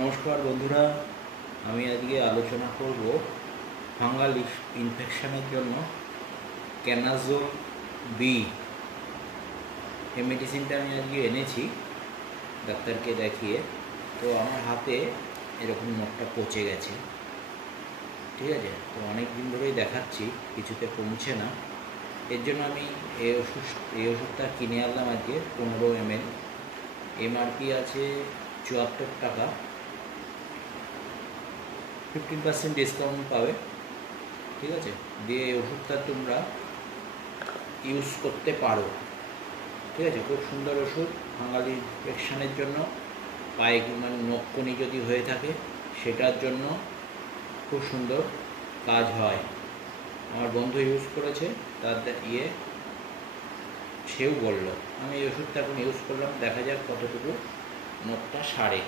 নমস্কার বন্ধুরা, আমি আজকে আলোচনা করব ফাঙ্গাল ইনফেকশনের জন্য ক্যানাজোল বি। এই মেডিসিনটা আমি আজকে এনেছি ডাক্তারকে দেখিয়ে। তো আমার হাতে এরকম নখটা পচে গেছে, ঠিক আছে। তো অনেক দিন ধরেই দেখাচ্ছি, কিছুতে কমছে না। এর জন্য আমি এই ওষুধটা কিনে আনলাম আজকে 15 ml। এমআরপি আছে 74 টাকা, 15% ডিসকাউন্ট পাবে, ঠিক আছে। দিয়ে এই ওষুধটা তোমরা ইউজ করতে পারো, ঠিক আছে। খুব সুন্দর ওষুধ ফাঙ্গাল ইনফেকশনের জন্য। পায়ে মানে নখকনি যদি হয়ে থাকে সেটার জন্য খুব সুন্দর কাজ হয়। আমার বন্ধু ইউজ করেছে, তার সেও বলল। আমি এই ওষুধটা এখন ইউজ করলাম, দেখা যাক কতটুকু নখটা সারে।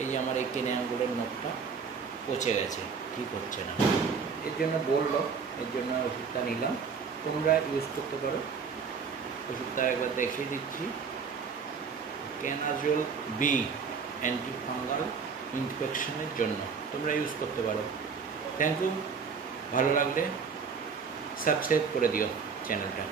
এই যে আমার এই টেনে আঙ্গুলের নখটা পচে গেছে, ঠিক হচ্ছে না। এর জন্য বললো, এর জন্য ওষুধটা নিলাম। তোমরা ইউজ করতে পারো। ওষুধটা একবার দেখিয়ে দিচ্ছি, ক্যানাজোল বি, অ্যান্টি ফাঙ্গাল ইনফেকশনের জন্য তোমরা ইউজ করতে পারো। Thank you. ভালো লাগলে সাবস্ক্রাইব করে দিও চ্যানেলটা।